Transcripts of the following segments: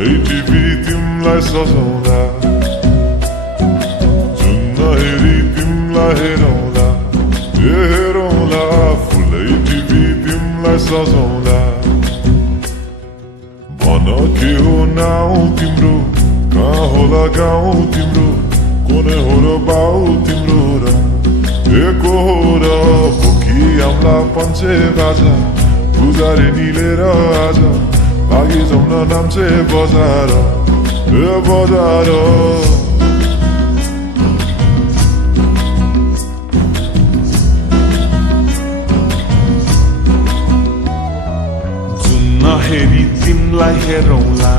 फुलै टिपी तिमलाई सजाउँला, जुन हेरी तिमलाई हेरौँला, हेरौँला, फुलै टिपी तिमलाई सजाउँला। भन के हो नाउ तिम्रो, कहाँ होला गाउँ तिम्रो, कोने हो र बाउ तिम्रो र एको हो र भोकी आम्ला पञ्चे बाजा, पुजारी निलेर आज भागी जाउँ न नाम्चे बजार, बजार। जुन नहेरी तिमलाई हेरौँला,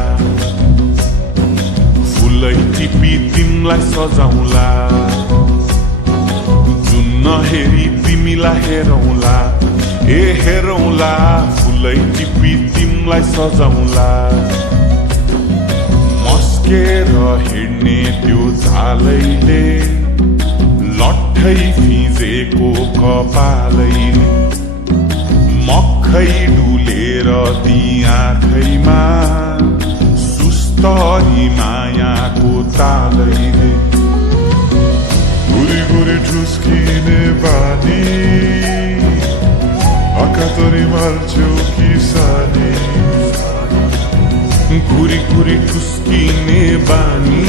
फुलै टिपी तिमलाई सजाउँला, जुन नहेरी तिमीलाई हेरौँला, हेरौँला, फुलै टिपी तिमलाई सजाउँला। मस्केर हिँड्ने त्यो झालैले, लट्ठै फिजेको कपालैले, मक्खै डुलेर ती आँखैमा, सुस्तरी मायाको तालैले। गुरी गुरी ठुस्किने बानी, आँखातरी मार्छौ कि सानी, घुरी घुरी ठुस्किने बानी,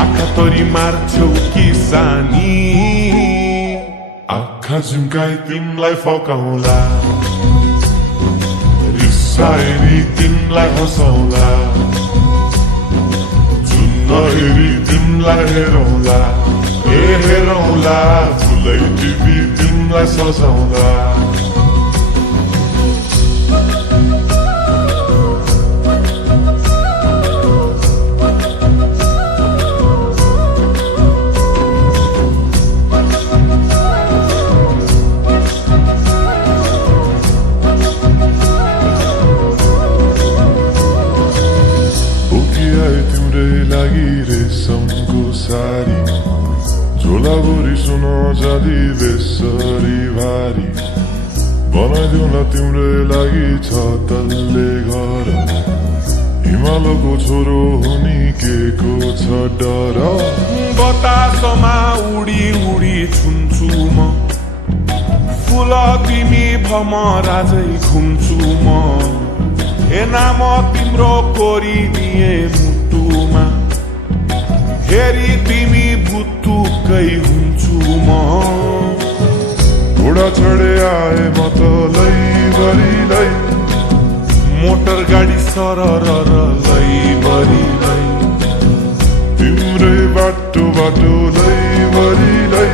आँखातरी मार्छौ कि सानी। आँखा झुम्काई तिमलाई फकाउँला, रिसाएरी तिमलाई हँसाउँला, जुन नहेरी तिमलाई हेरौँला, हेरौँला, फुलै टिपी तिमलाई सजाउँला। रेशमको सारी, झोलाभरि सुन जाँदी बेसरी भारी, बनाइदिउँला तिम्रै लागि छ तल्ले घर। हिमालको छोरो हुनी के को छ डर, बतासमा उडी उडी छुन्छु म, फुल तिमी भमराजै घुम्छु म। नाम तिम्रो कोरिदिए मुटुमा, हेरी तिमी भुतुकै हुन्छु म। घोडा चढे आए म तलै भरिलै, मोटर गाडी सरर लै भरिलै, तिम्रै बाटो बाटो लै भरिलै,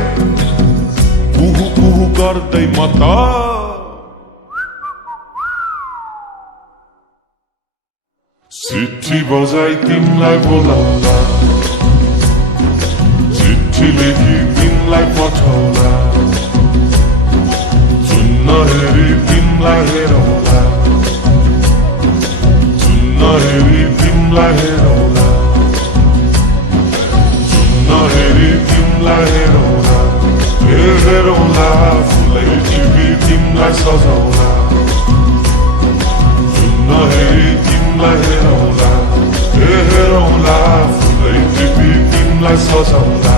कुहु कुहु गर्दै म त चिठी बजाई तिमलाई बोलाउँला, चिठी लेखी तिमलाई पठाउँला, जुन नहेरी तिमलाई हेरौँला, जुन नहेरी तिमलाई हेरौँला, जुन नहेरी तिमलाई हेरौँला, हेरौँला, फुलै टिपी तिमलाई सजाउँला, जुन नहेरी तिमलाई हेरौँला, हेरौँला, फुलै टिपी तिमलाई सजाउँला।